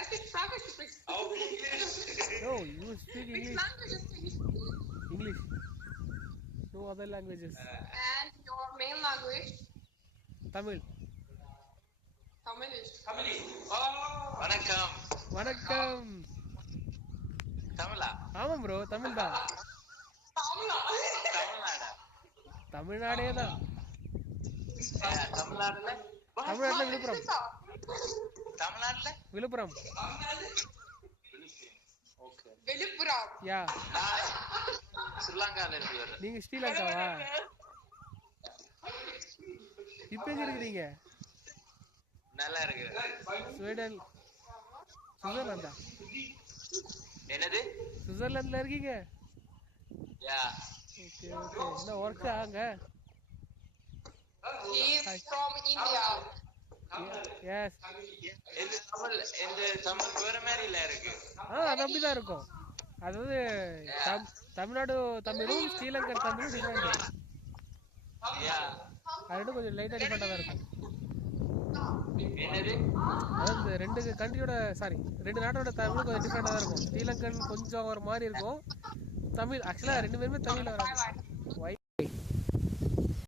I speak Spanish, you speak English. No, you speak Which English. language do you speak? English. No other languages. And your main language? Tamil. Tamilish. வணக்கம். வணக்கம். தமிழா? ஆமாம் bro, Tamil தான். தமிழ்நாடா? தமிழ்நாடே தான். தமிழ்நாடுல? தமிழ்நாட்டுல விழுப்புரம். தமிழ்நாட்டுல? விழுப்புரம். விழுப்புரம். யா. ஸ்ரீலங்கால இருக்கு. நீங்க ஸ்ரீலங்காவா? இப்ப எங்க இருக்கீங்க? நல்லா இருக்கு. ஸ்வீடன். சுவிட்சர்லாந்தா? என்னது? சுவிட்சர்லாந்துல இருக்கீங்க? யா. Okay okay. என்ன வர்க் ஆங்க? He is from India. Yes. இந்த தமிழ் வேற மாதிரி இல்ல இருக்கு. அது அப்படிதான் இருக்கும். அதாவது தமிழ்நாடு தமிழும் ஸ்ரீலங்கன் தமிழும் டிஃபரெண்ட். அது கொஞ்சம் லைட்டா டிஃபரெண்டா தான் இருக்கும். என்னது? அதாவது ரெண்டு கண்ட்ரியோட ரெண்டு நாட்டோட தமிழ் கொஞ்சம் டிஃபரெண்டா தான் இருக்கும். ஸ்ரீலங்கன் கொஞ்சம் ஒரு மாதிரி இருக்கும். தமிழ் ஆக்சுவலா ரெண்டு பேருமே தமிழ்ல வராங்க.